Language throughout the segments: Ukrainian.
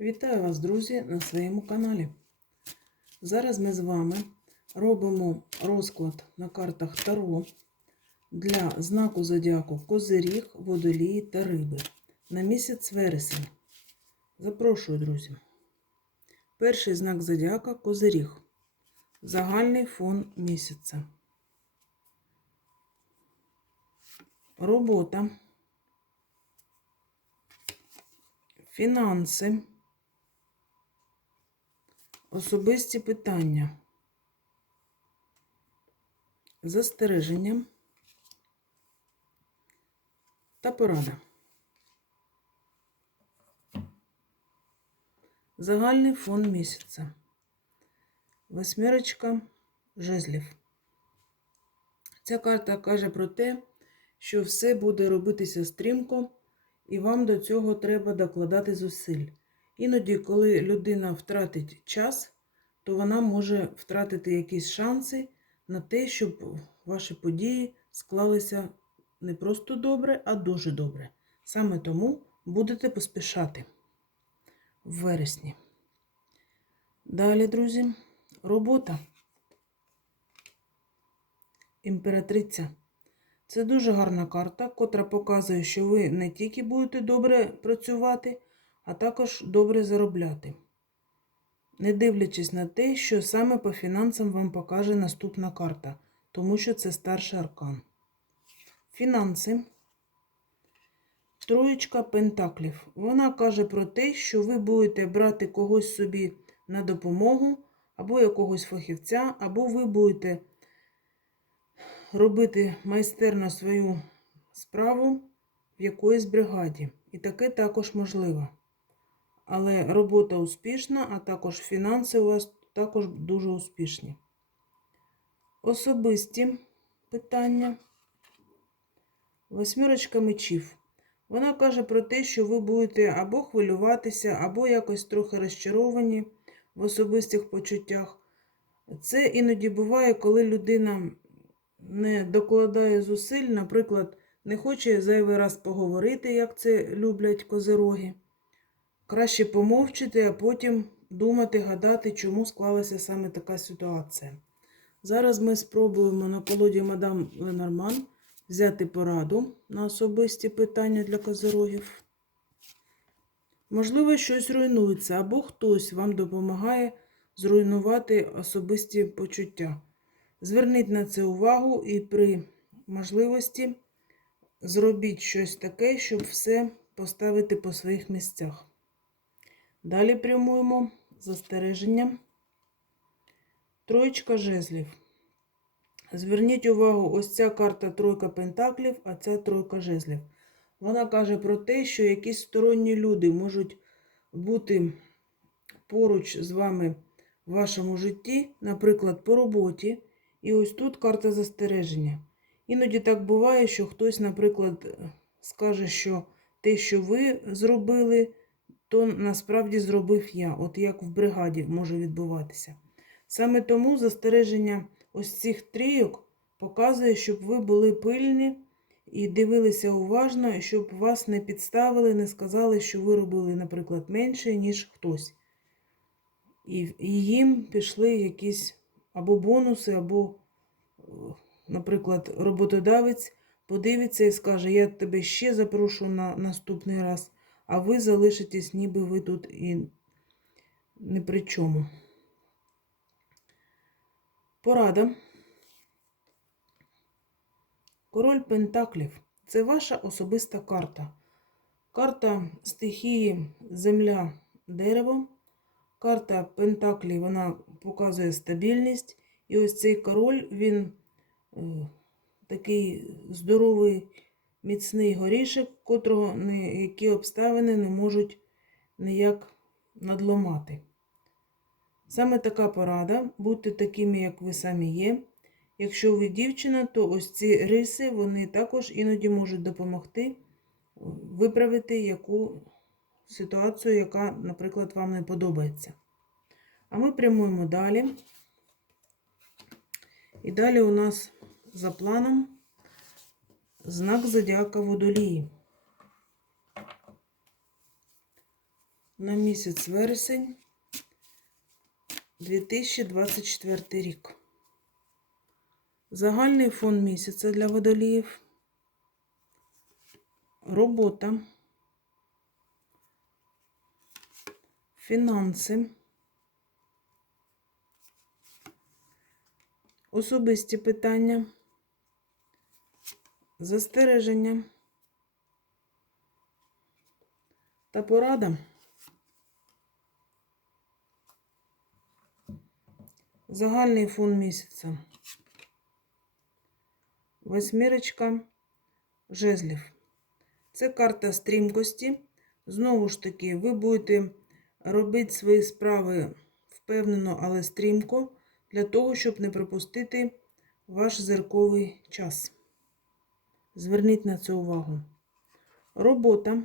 Вітаю вас, друзі, на своєму каналі. Зараз ми з вами робимо розклад на картах Таро для знаку зодіаку Козиріг, Водолії та Риби на місяць вересень. Запрошую, друзі. Перший знак зодіака Козиріг. Загальний фон місяця. Робота. Фінанси. Особисті питання. Застереження та порада. Загальний фон місяця. Восьмірочка жезлів. Ця карта каже про те, що все буде робитися стрімко, і вам до цього треба докладати зусиль. Іноді, коли людина втратить час, то вона може втратити якісь шанси на те, щоб ваші події склалися не просто добре, а дуже добре. Саме тому будете поспішати в вересні. Далі, друзі, робота. Імператриця. Це дуже гарна карта, котра показує, що ви не тільки будете добре працювати, а також добре заробляти. Не дивлячись на те, що саме по фінансам вам покаже наступна карта, тому що це старший аркан. Фінанси. Троєчка пентаклів. Вона каже про те, що ви будете брати когось собі на допомогу, або якогось фахівця, або ви будете робити майстерно свою справу в якоїсь бригаді. І таке також можливо. Але робота успішна, а також фінанси у вас також дуже успішні. Особисті питання. Восьмірочка мечів. Вона каже про те, що ви будете або хвилюватися, або якось трохи розчаровані в особистих почуттях. Це іноді буває, коли людина не докладає зусиль, наприклад, не хоче зайвий раз поговорити, як це люблять козироги. Краще помовчити, а потім думати, гадати, чому склалася саме така ситуація. Зараз ми спробуємо на колоді мадам Ленорман взяти пораду на особисті питання для козирогів. Можливо, щось руйнується, або хтось вам допомагає зруйнувати особисті почуття. Зверніть на це увагу і при можливості зробіть щось таке, щоб все поставити по своїх місцях. Далі прямуємо застереження. Троєчка жезлів. Зверніть увагу, ось ця карта тройка пентаклів, а ця тройка жезлів. Вона каже про те, що якісь сторонні люди можуть бути поруч з вами в вашому житті, наприклад, по роботі. І ось тут карта застереження. Іноді так буває, що хтось, наприклад, скаже, що те, що ви зробили, то насправді зробив я, от як в бригаді може відбуватися. Саме тому застереження ось цих трійок показує, щоб ви були пильні і дивилися уважно, щоб вас не підставили, не сказали, що ви робили, наприклад, менше, ніж хтось. І їм пішли якісь або бонуси, або, наприклад, роботодавець подивиться і скаже, я тебе ще запрошу на наступний раз, а ви залишитесь, ніби ви тут і не при чому. Порада. Король Пентаклів це ваша особиста карта. Карта стихії Земля, дерево. Карта Пентаклі вона показує стабільність. І ось цей король, він е, такий здоровий, міцний горішок, котрого ніякі обставини не можуть ніяк надломати. Саме така порада, будьте такими, як ви самі є. Якщо ви дівчина, то ось ці риси вони також іноді можуть допомогти виправити яку ситуацію, яка, наприклад, вам не подобається. А ми прямуємо далі. І далі у нас за планом знак зодіака водолії. на місяць вересень 2024 рік. Загальний фон місяця для водоліїв. Робота. Фінанси. Особисті питання. Застереження. Та порада. Загальний фон місяця. Восьмірочка жезлів. Це карта стрімкості. Знову ж таки, ви будете робити свої справи впевнено, але стрімко, для того, щоб не пропустити ваш зірковий час. Зверніть на це увагу. Робота.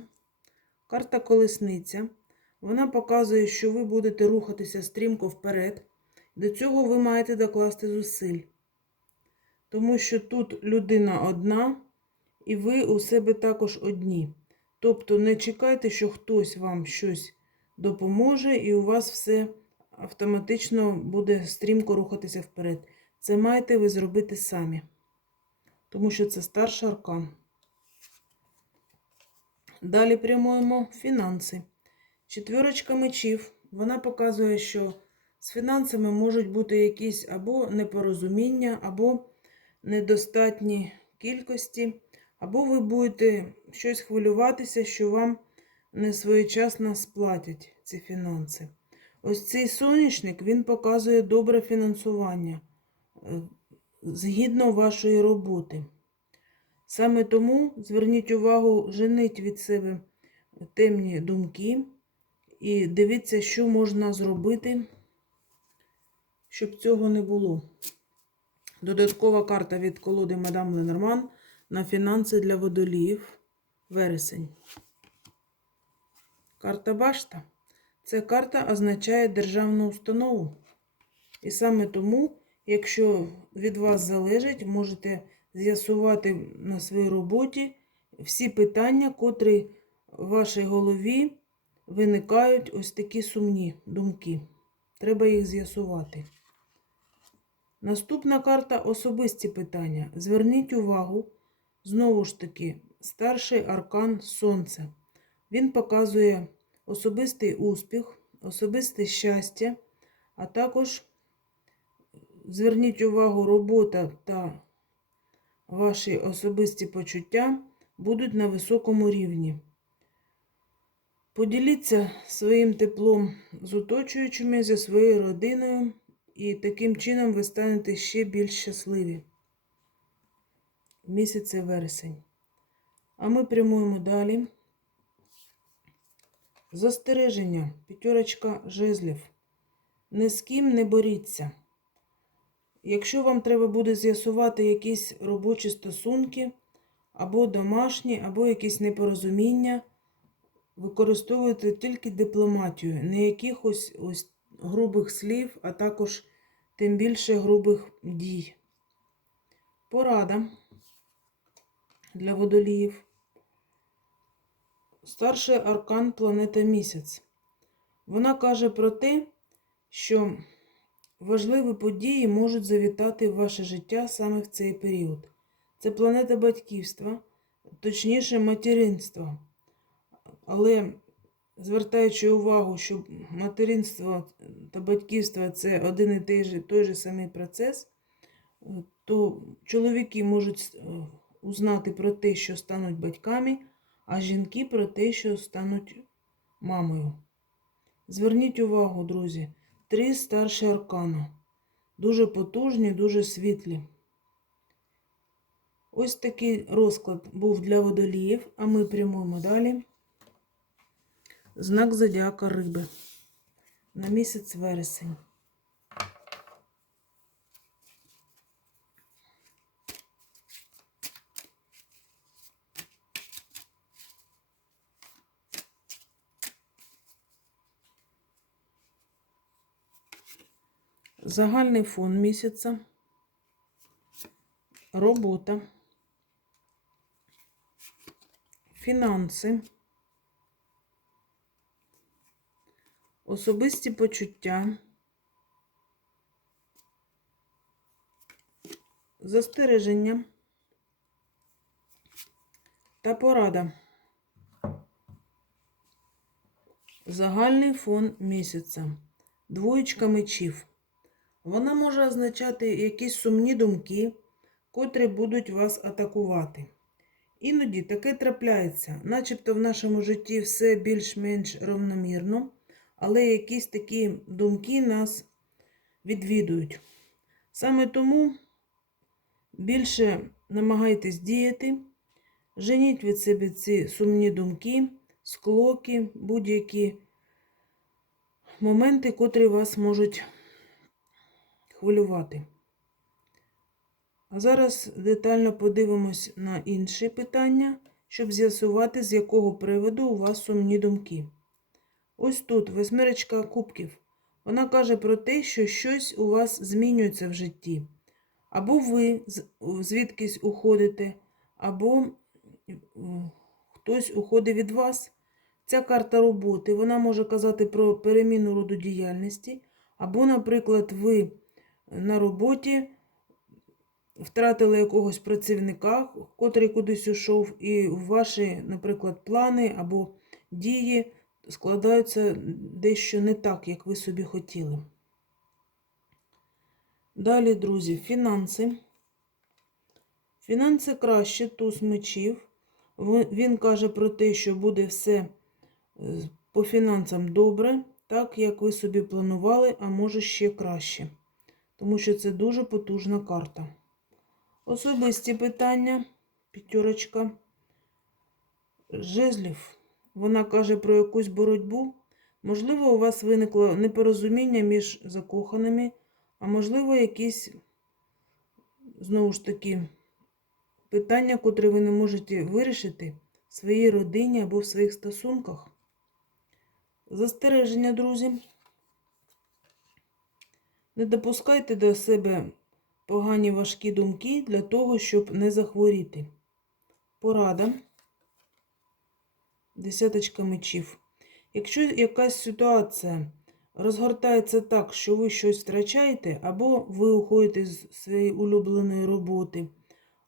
Карта колесниця. Вона показує, що ви будете рухатися стрімко вперед. До цього ви маєте докласти зусиль. Тому що тут людина одна, і ви у себе також одні. Тобто не чекайте, що хтось вам щось допоможе, і у вас все автоматично буде стрімко рухатися вперед. Це маєте ви зробити самі. Тому що це старший аркан. Далі прямуємо фінанси. Четвірочка мечів. Вона показує, що з фінансами можуть бути якісь або непорозуміння, або недостатні кількості, або ви будете щось хвилюватися, що вам не своєчасно сплатять ці фінанси. Ось цей сонячник він показує добре фінансування е, згідно вашої роботи. Саме тому зверніть увагу, женіть від себе темні думки і дивіться, що можна зробити, щоб цього не було. Додаткова карта від колоди Мадам Ленорман на фінанси для водоліїв. Вересень. Карта Башта. Ця карта означає державну установу. І саме тому, якщо від вас залежить, можете з'ясувати на своїй роботі всі питання, котрі в вашій голові виникають ось такі сумні думки. Треба їх з'ясувати. Наступна карта особисті питання. Зверніть увагу, знову ж таки, старший аркан Сонце. Він показує особистий успіх, особисте щастя, а також зверніть увагу, робота та ваші особисті почуття будуть на високому рівні. Поділіться своїм теплом з оточуючими, зі своєю родиною, і таким чином ви станете ще більш щасливі. Місяці вересень. А ми прямуємо далі. Застереження, п'ятерочка жезлів. Ні з ким не боріться. Якщо вам треба буде з'ясувати якісь робочі стосунки, або домашні, або якісь непорозуміння, використовуйте тільки дипломатію, не якихось ось грубих слів, а також тим більше грубих дій. Порада для водоліїв. Старший аркан планета місяць. Вона каже про те, що важливі події можуть завітати в ваше життя саме в цей період. Це планета батьківства, точніше материнства. Але звертаючи увагу, що материнство та батьківство це один і той же, той же самий процес, то чоловіки можуть е, узнати про те, що стануть батьками, а жінки про те, що стануть мамою. Зверніть увагу, друзі, три старші аркани. Дуже потужні, дуже світлі. Ось такий розклад був для водоліїв, а ми прямуємо далі. Знак зодіака риби на місяць вересень. Загальний фон місяця, робота, фінанси, особисті почуття, застереження та порада. Загальний фон місяця. Двоєчка мечів. Вона може означати якісь сумні думки, котрі будуть вас атакувати. Іноді таке трапляється, начебто в нашому житті все більш-менш равномірно, але якісь такі думки нас відвідують. Саме тому більше намагайтесь діяти, женіть від себе ці сумні думки, склоки, будь-які моменти, котрі вас можуть хвилювати. А зараз детально подивимось на інші питання, щоб з'ясувати, з якого приводу у вас сумні думки. Ось тут восьмерочка кубків. Вона каже про те, що щось у вас змінюється в житті. Або ви звідкись уходите, або хтось уходить від вас. Ця карта роботи, вона може казати про переміну роду діяльності, або, наприклад, ви на роботі втратили якогось працівника, котрий кудись ушов, і ваші, наприклад, плани або дії складаються дещо не так, як ви собі хотіли. Далі, друзі, фінанси. Фінанси краще, туз мечів. Він каже про те, що буде все е, по фінансам добре, так як ви собі планували, а може ще краще. Тому що це дуже потужна карта. Особисті питання, п'ятерочка. Жезлів. Вона каже про якусь боротьбу. Можливо, у вас виникло непорозуміння між закоханими, а можливо, якісь, знову ж таки, питання, котрі ви не можете вирішити в своїй родині або в своїх стосунках. Застереження, друзі. Не допускайте до себе погані важкі думки для того, щоб не захворіти. Порада. Десяточка мечів. Якщо якась ситуація розгортається так, що ви щось втрачаєте, або ви уходите з своєї улюбленої роботи,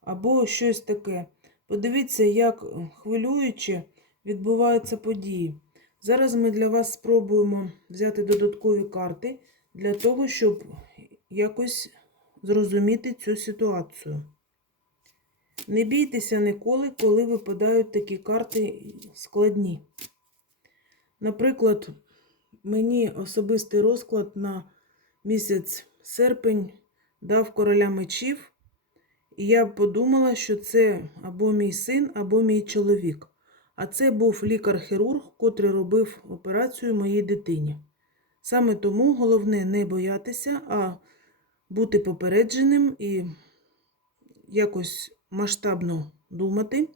або щось таке, подивіться, як хвилююче відбуваються події. Зараз ми для вас спробуємо взяти додаткові карти для того, щоб якось зрозуміти цю ситуацію. Не бійтеся ніколи, коли випадають такі карти складні. Наприклад, мені особистий розклад на місяць серпень дав короля мечів, і я подумала, що це або мій син, або мій чоловік. А це був лікар-хірург, котрий робив операцію моїй дитині. Саме тому головне не боятися, а бути попередженим і якось масштабно думати,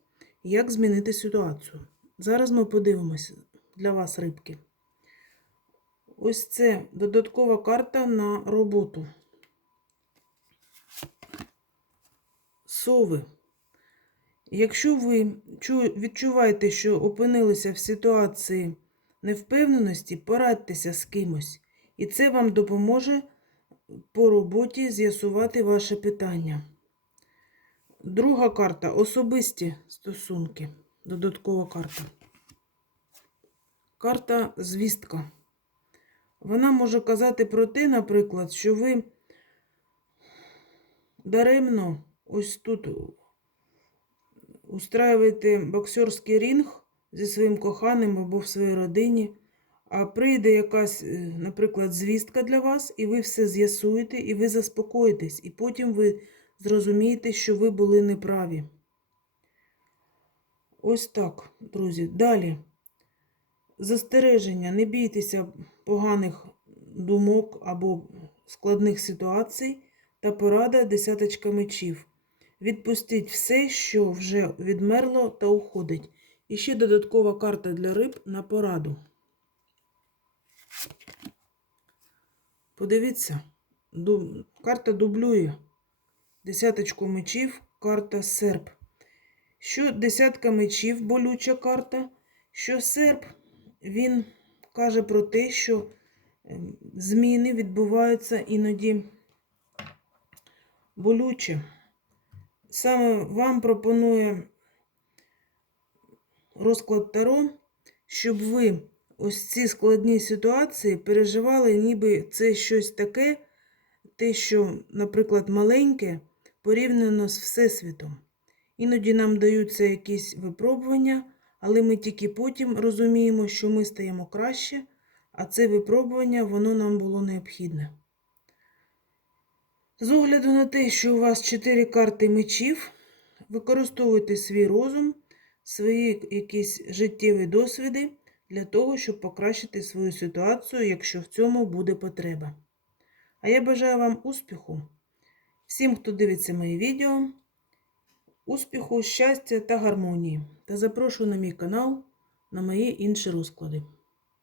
як змінити ситуацію. Зараз ми подивимося для вас, рибки. Ось це додаткова карта на роботу. Сови. Якщо ви відчуваєте, що опинилися в ситуації невпевненості, порадьтеся з кимось. І це вам допоможе по роботі з'ясувати ваше питання. Друга карта особисті стосунки. Додаткова карта. Карта звістка. Вона може казати про те, наприклад, що ви даремно ось тут устраюєте боксерський рінг зі своїм коханим або в своїй родині, а прийде якась, е, наприклад, звістка для вас, і ви все з'ясуєте, і ви заспокоїтесь, і потім ви зрозумієте, що ви були неправі. Ось так, друзі. Далі. Застереження. Не бійтеся поганих думок або складних ситуацій та порада десяточка мечів. Відпустіть все, що вже відмерло та уходить. І ще додаткова карта для риб на пораду. Подивіться, карта дублює десяточку мечів, карта серп. Що десятка мечів, болюча карта, що серп, він каже про те, що ем, зміни відбуваються іноді болюче. Саме вам пропонує розклад Таро, щоб ви ось ці складні ситуації переживали, ніби це щось таке, те, що, наприклад, маленьке, порівняно з Всесвітом. Іноді нам даються якісь випробування, але ми тільки потім розуміємо, що ми стаємо краще, а це випробування, воно нам було необхідне. З огляду на те, що у вас 4 карти мечів, використовуйте свій розум, свої якісь життєві досвіди для того, щоб покращити свою ситуацію, якщо в цьому буде потреба. А я бажаю вам успіху. Всім, хто дивиться мої відео, успіху, щастя та гармонії. Та запрошую на мій канал на мої інші розклади.